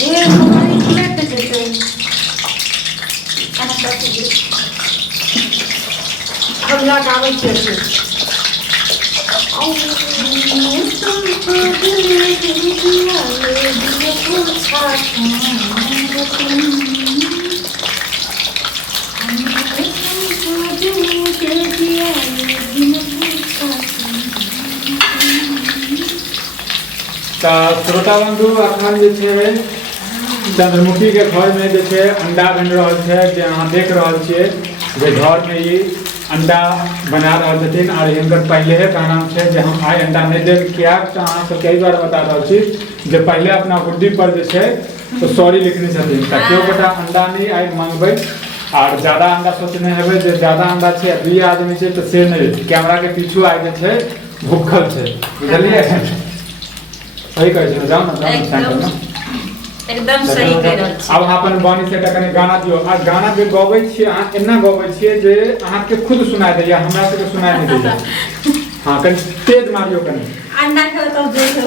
ये हमारी प्लेट देते हम लगावे छे तुमको दिल दिया ले दिल पूछा श्रोता बंधु अखन जे छै चंद्रमुखी के घर में जे छै अंडा बन रहल छै जे अहाँ देख रहल छियै जे घर में ई अंडा बना रहल छथिन और हिनकर पहले है कहना छै जे हम आइ अंडा नहीं देब किया तऽ अहाँ सब कई बार बता रहल छी जे पहले अपना गुड्डी पर जे छै तो सॉरी लिखने छथिन तऽ केओ गोटा अंडा नहीं आइ मांगबै और ज्यादा अंडा सोचने हेबै जे ज्यादा अंडा छै 2 आदमी छै तऽ से नहीं कैमरा के पीछू आइ जे छै भूखल छै बुझलियै सही कहै छै जाओ ना एकदम सही कह रहल छी। अब अहाँ अपन बानी से कनी गाना दियो आ गाना जे गबै छियै अहाँ एना गबै छियै जे अहाँ के खुद सुनाई दैया हमरा सबके सुनाई नहीं दैया हां कनी तेज मारियो कनी अंडा खाओ तो देखो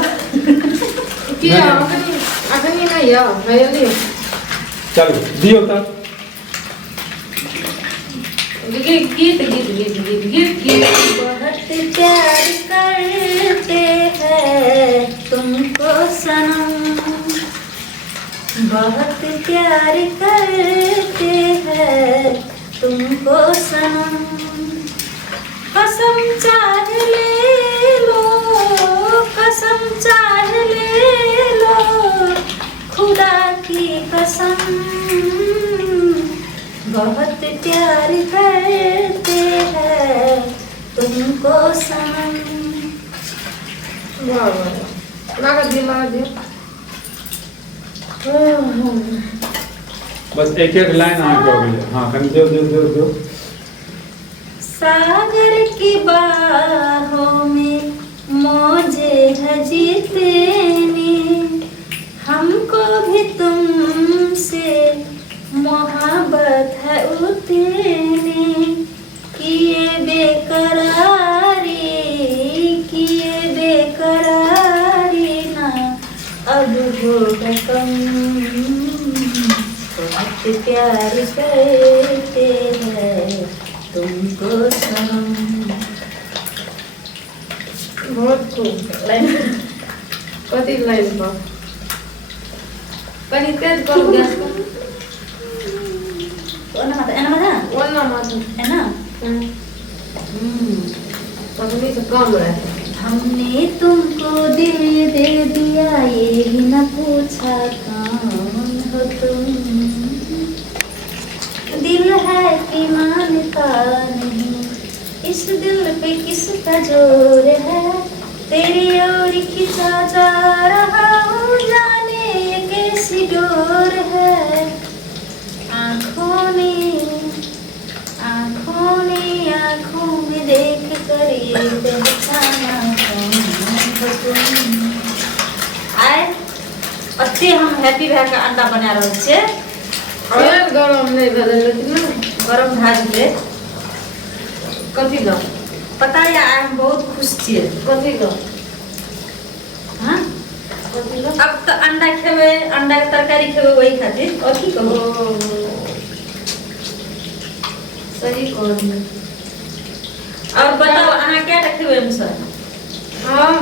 की अखनी नहीं है भैया चलो दियो तब गीत बहुत प्यार करते हैं तुमको सनम बहुत प्यार करते हैं तुमको सनम कसम चाह ले लो कसम चाह ले लो खुदा की कसम बहुत प्यार करते हैं तुमको सनम। वाह लगा दे बस एक लाइन आ गई हां कनी दो सागर की बाहों में मौजे है जीतने हमको भी तुमसे मोहब्बत है उतने किए बेकरारी ना अब होगा कम बहुत प्यार करते हैं तुमको सनम। बहुत खूब लाइन कति लाइन पर कनी तेज कर गैस को एना मत है ना पगली से कम रहे हमने तुमको दिल दे दिया ये भी न पूछा कौन हो तुम दिल है कि मानता नहीं इस दिल पे किसका जोर है तेरी ओर खिंचा जा रहा हूँ जाने ये कैसी डोर है आँखों में देख कर ये पहचाना कौन हो तुम। आए अते हम हैप्पी भए के अंडा बना रहल छियै और गरम नहीं भेल लेकिन गरम भए गेलै कथी ग पता है आइ हम बहुत खुश छियै कथी ग हाँ कथी ग अब तो अंडा खेबै अंडा के तरकारी खेबै वही खातिर कथी कहू सही कहलिए और बताओ अहाँ क्या खेबै हमसब हम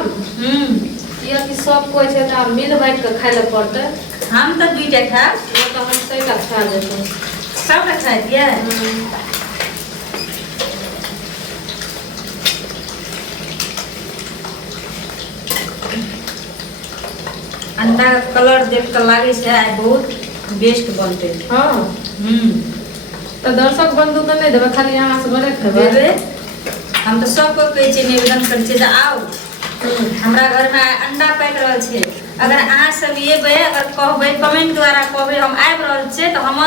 या कि सब कोई छै त मिल बांट के खाइ ले पड़तै हम तो 2टा खाब या तो हम सही का खा लेते सब खा दिया अंडा का कलर देख कर लागे छै आइ बहुत बेस्ट बनते हां तो दर्शक बंधु के नहीं देबे खाली यहाँ से बने खेबे देबे हम तो सबको कहै छियै निवेदन करै छियै जे आओ हमरा घर में अंडा पैक रहल छै अगर अहाँ सब एबै अगर कहबै कमेंट द्वारा कहबै हम आबि रहल छियै तो हम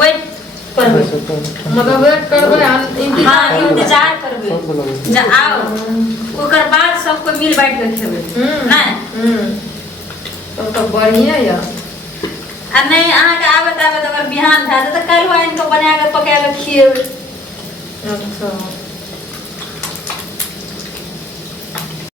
वेट करबै मतलब वेट करबै इंतजार करबै जे आओ ओकर बाद सबको मिल बांट के खेबै नहीं तो बढ़िया या आ नहीं अहाँ के आबत अगर बिहान भए जाए तो काल्हि आनि के बना के पका के खिएबै अच्छा